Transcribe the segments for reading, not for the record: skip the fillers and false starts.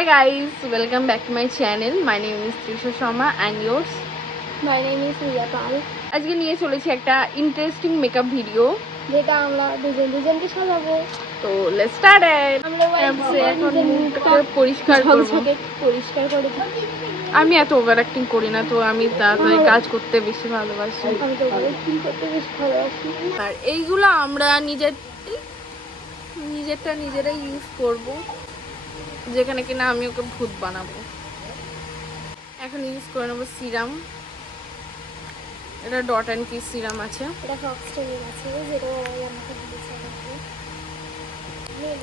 Hey guys, welcome back to my channel. My name is Trisha Sharma and yours? My name is Riya Pal. আজকে নিয়ে চলেছি একটা interesting makeup video যেটা আমরা দুজনকে সাজাবো। তো লেটস স্টার্ট ইট। আমরা এখন মুখটাকে পরিষ্কার করব। পরিষ্কার করে দিই। আমি এত ওভার অ্যাক্টিং করি না, তো আমি তাড়াতাড়ি কাজ করতে বেশি ভালোবাসি। আমি তো ওভার অ্যাক্টিং করতে বেশি ভালোবাসি। আর এইগুলো আমরা নিজেরাই ইউজ করব, যেখানে কিনা আমি ওকে ভূত বানাবো। এখন ইউজ করে নেবো সিরাম। এটা ডট অ্যান্ড কি সিরাম আছে। এটা ফক্সটেল আছে, যেটা আমাকে দিয়েছে আমাকে। নেব।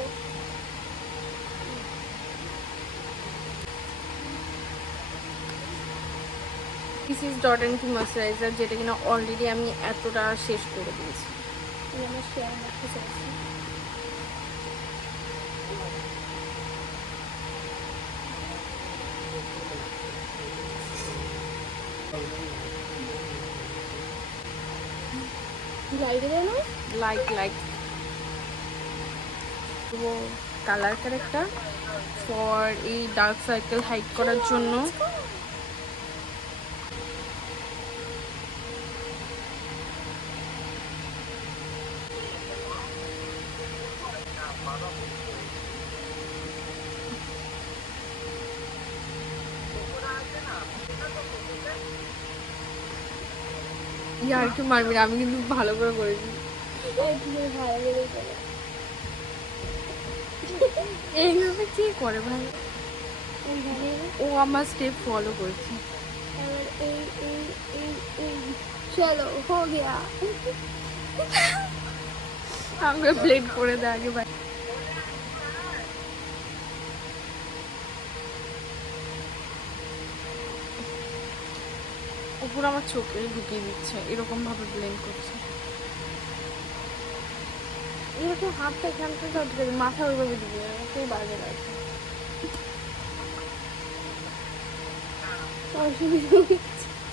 দিস ইজ ডট অ্যান্ড কি ময়শ্চারাইজার, যেটা কিনা অলরেডি আমি এতটা শেষ করে দিয়েছি। আমার শেয়ার রাখতে চাইছি। লাইক দেবো না? লাইক তো কালার ক্যারেক্টার ফর এই ডার্ক সার্কেল হাইড করার জন্য। আর কি মারবি না, আমি কিন্তু ভালো করে করেছি। এইভাবে কি করে ভাই? ও আমার স্টেপ ফলো করছে। চলো হো গিয়া। আমরা প্লেট করে দে আগে ভাই। উপর আমার চোখে ঢুকিয়ে দিচ্ছে, এরকম ভাবে ব্লেন্ড করছে। এরকম হাতটা এখানটা সব মাথা ওইভাবে দিবে, খুব বাজে লাগছে।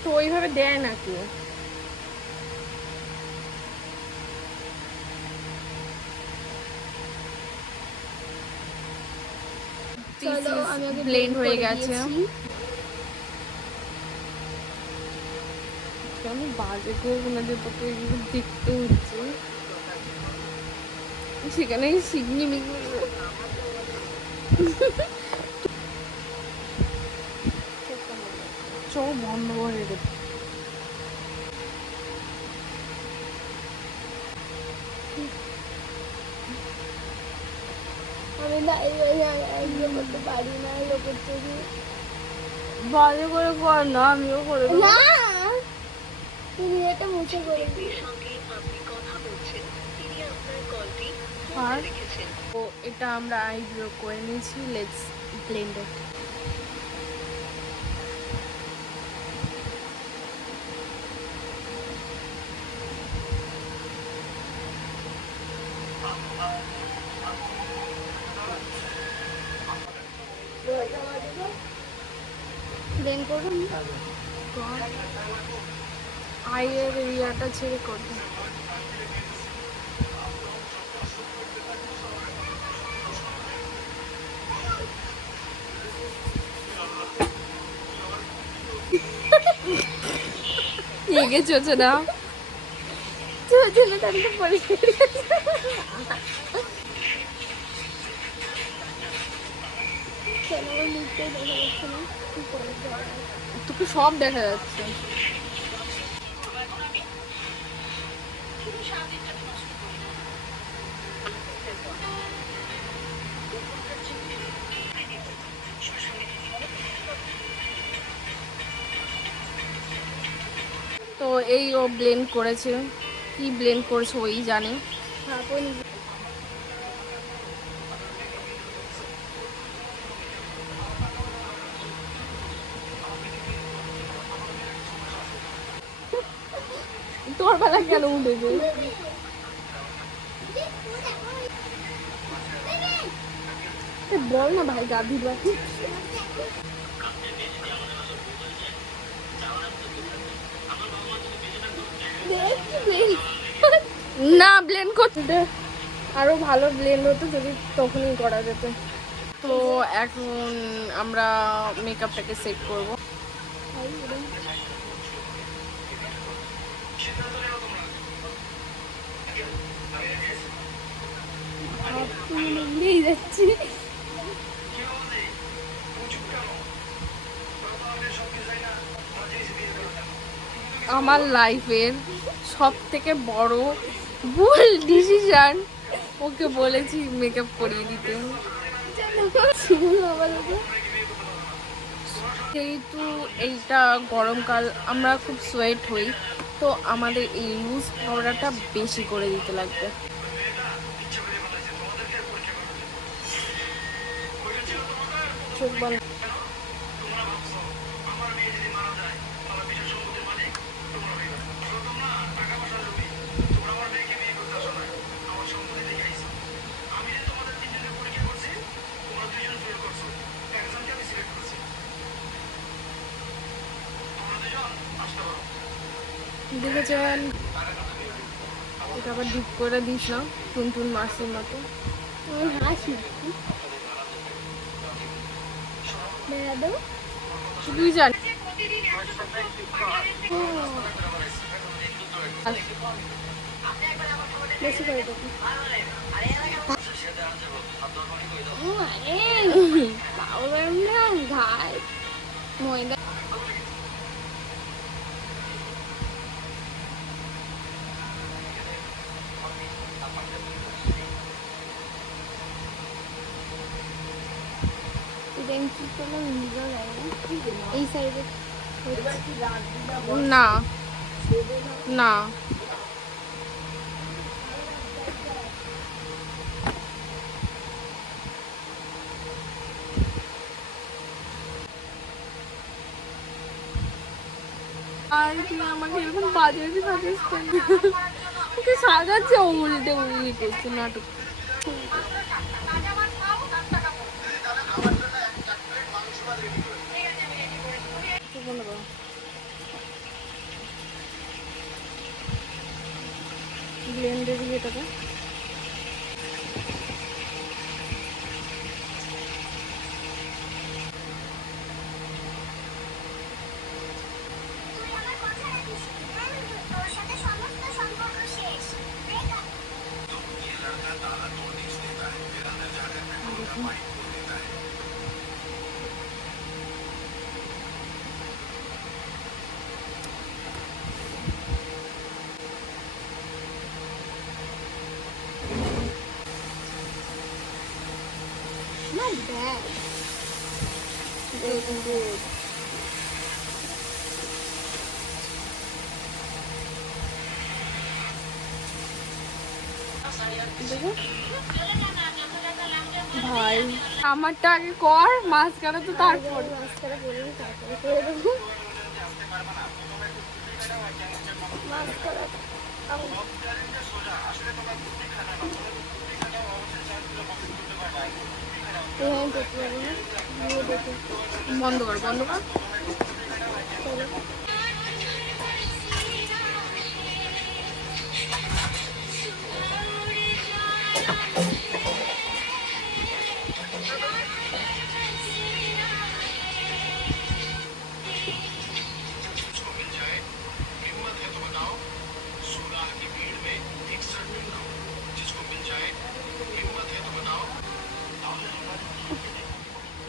তো ওইভাবে দেয় নাকি? ব্লেন্ড হয়ে গেছে। আমি বাজে করবো না, যে তোকে এগুলো দেখতে হচ্ছে, সেখানে শিগনি মিগনি চোখ বন্ধ করে দেব। আমি এগুলো করতে পারি না, লোকের চোখে। বাজে করে কর না, আমিও করে দেবো। না, তুমি এটা মুছে করে দিও। আর তো এটা আমরা আইব্রো করে নিয়েছি। Let's blend it. ব্লেন্ড করো। আইয়ের এরিয়াটা ছেড়ে করতে। এগে চলছে না, চলছে না, তাহলে পরিষ্কার। আমার মুখটাই দেখা যাচ্ছে না, কি করে যাবে? তোকে সব দেখা যাচ্ছে। তো এই ও ব্লেন্ড করেছে, কি ব্লেন্ড করেছে ওই জানে। তোর বেলা কেন উঠেছে? বল না ভাই, গাভীর বাচ্চা। না ব্লেন্ড করতে আরো ভালো ব্লেন্ড হতো যদি তখনই করা যেত। তো তো এখন আমরা মেকআপটাকে সেট করব। নিয়ে যাচ্ছি। আমার লাইফের সব থেকে বড় ভুল ডিসিশন, ওকে বলেছি মেকআপ করিয়ে দিতে। যেহেতু এইটা গরমকাল, আমরা খুব সোয়েট হই, তো আমাদের এই লুজ পাউডারটা বেশি করে দিতে লাগবে। চোখ বন্ধ। দেখেছেন, এটা আবার ডিপ করে দিস না, টুনটুন মাছের মতো। হাসি বেড়াদো। তুই জান বেশি করে দেবো। পাউডার না ঘাই ময়দা। কি করলাম নিজেও জানি না। এই সাইডে না না, আর তুই আমাকে এরকম বাজে সাজেস্ট করবি? ওকে সাজাচ্ছে, ও উল্টে উল্টি করছে নাটক। ব্লেন্ডার ইয়েটাকে not bad. good. ভাই আমারটা আগে কর, মাঝখানে তো তারপর। মাস্কারা করে তারপরে করে দেবো। মাস্কারা করতে পারবো না। বন্ধ কর, বন্ধ কর। চলো।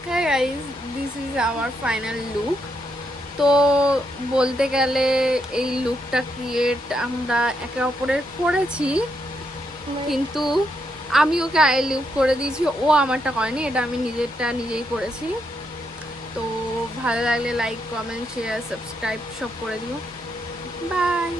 হ্যাঁ guys, this is our final look. তো বলতে গেলে এই লুকটা ক্রিয়েট আমরা একে অপরের করেছি, কিন্তু আমি ওকে আই লুক করে দিয়েছি, ও আমারটা করেনি, এটা আমি নিজেরটা নিজেই করেছি। তো ভালো লাগলে লাইক, কমেন্ট, শেয়ার, সাবস্ক্রাইব সব করে দিও। বাই।